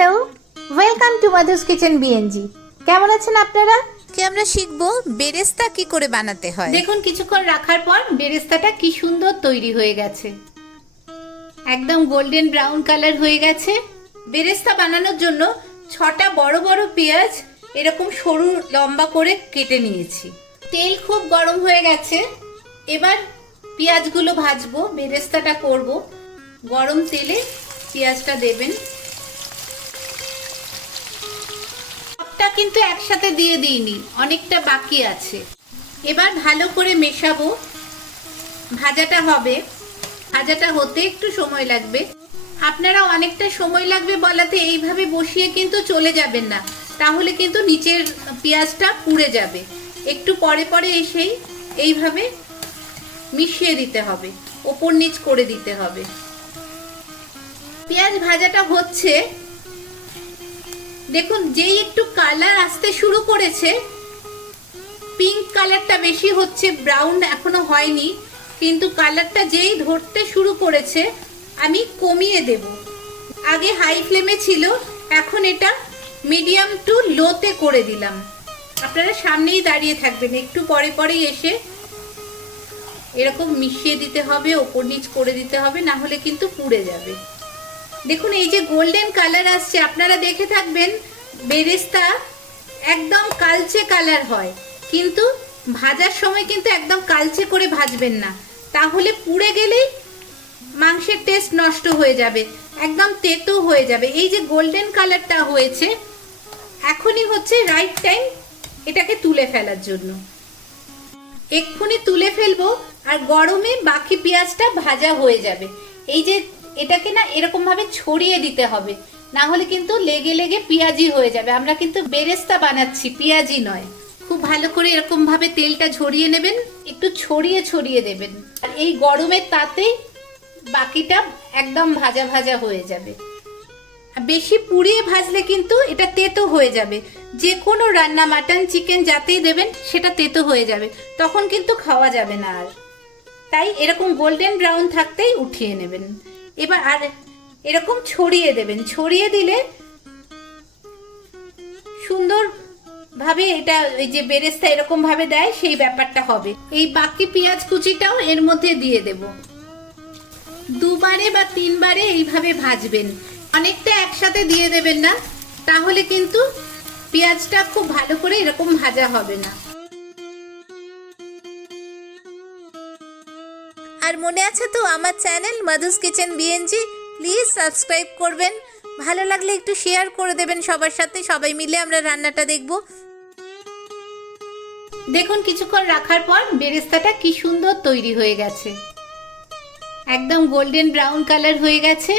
Hello, welcome to Madhu's kitchen BNG. কেমন আছেন আপনারা? কি আমরা শিখবো বেরেস্তা কি করে বানাতে হয়। দেখুন কিছুক্ষণ রাখার পর বেরেস্তাটা কি সুন্দর তৈরি হয়ে গেছে, একদম গোল্ডেন ব্রাউন কালার হয়ে গেছে। বেরেস্তা বানানোর জন্য 6টা বড় বড় পেঁয়াজ এরকম সরু লম্বা করে কেটে নিয়েছি। তেল খুব গরম হয়ে গেছে, এবার পেঁয়াজগুলো ভাজবো, বেরেস্তাটা করব। গরম তেলে পেঁয়াজটা দেবেন, সবটা কিন্তু একসাথে দিয়ে দিইনি, অনেকটা বাকি আছে। এবার ভালো করে মেশাবো, ভাজাটা হবে। ভাজাটা হতে একটু সময় লাগবে, আপনারা অনেকটা সময় লাগবে বলাতে এইভাবে বসিয়ে কিন্তু চলে যাবেন না, তাহলে কিন্তু নিচের পেঁয়াজটা পুড়ে যাবে। একটু পরে পরে এসেই এইভাবে মিশিয়ে দিতে হবে, ওপর নিচ করে দিতে হবে। পেঁয়াজ ভাজাটা হচ্ছে, দেখুন যেই একটু কালার আসতে শুরু করেছে, পিঙ্ক কালারটা বেশি হচ্ছে, ব্রাউন এখনো হয়নি, কিন্তু কালারটা যেই ধরতে শুরু করেছে আমি কমিয়ে দেব। আগে হাই ফ্লেমে ছিল, এখন এটা মিডিয়াম টু লোতে করে দিলাম। আপনারা সামনেই দাঁড়িয়ে থাকবেন, একটু পরে পরেই এসে এরকম মিশিয়ে দিতে হবে, ওপর নিচ করে দিতে হবে, না হলে কিন্তু পুড়ে যাবে। দেখুন এই যে গোল্ডেন কালার আসছে, আপনারা দেখে থাকবেন বেরেস্তা একদম কালচে কালার হয়, কিন্তু ভাজার সময় কিন্তু একদম কালচে করে ভাজবেন না, তাহলে পুড়ে গেলেই মাংসের টেস্ট নষ্ট হয়ে যাবে, একদম তেতো হয়ে যাবে। এই যে গোল্ডেন কালারটা হয়েছে, এখনই হচ্ছে রাইট টাইম এটাকে তুলে ফেলার জন্য। এক্ষুনি তুলে ফেলবো, আর গরমে বাকি পেঁয়াজটা ভাজা হয়ে যাবে। এই যে এটাকে না এরকম ভাবে ছড়িয়ে দিতে হবে, না হলে কিন্তু লেগে লেগে পেঁয়াজি হয়ে যাবে। আমরা কিন্তু বেরেস্তা বানাচ্ছি, পেঁয়াজি নয়। খুব ভালো করে এরকম ভাবে তেলটা ঝরিয়ে নেবেন, একটু ছড়িয়ে ছড়িয়ে দেবেন, আর এই গরমের তাতেই বাকিটা একদম ভাজা ভাজা হয়ে যাবে। বেশি পুড়িয়ে ভাজলে কিন্তু এটা তেতো হয়ে যাবে। যে কোনো রান্না, মাটন চিকেন যাতেই দেবেন সেটা তেতো হয়ে যাবে, তখন কিন্তু খাওয়া যাবে না আর। তাই এরকম গোল্ডেন ব্রাউন থাকতেই উঠিয়ে নেবেন। এবার আর এরকম ছড়িয়ে দেবেন, ছড়িয়ে দিলে সুন্দর ভাবে এটা, এই যে বেরেস্তা এরকম ভাবে দেয় সেই ব্যাপারটা হবে। এই বাকি পেঁয়াজ কুচিটাও এর মধ্যে দিয়ে দেব। দুবারে বা তিনবারে এইভাবে ভাজবেন, অনেকটা একসাথে দিয়ে দেবেন না, তাহলে কিন্তু পেঁয়াজটা খুব ভালো করে এরকম ভাজা হবে না। আর মনে আছে তো আমার channel Madhu's kitchen BNG, please subscribe করবেন, ভালো লাগলে একটু শেয়ার করে দেবেন সবার সাথে, সবাই মিলে আমরা রান্নাটা দেখব। দেখুন কিছুক্ষণ রাখার পর বেরেস্তাটা কি সুন্দর তৈরি হয়ে গেছে, একদম গোল্ডেন ব্রাউন কালার হয়ে গেছে।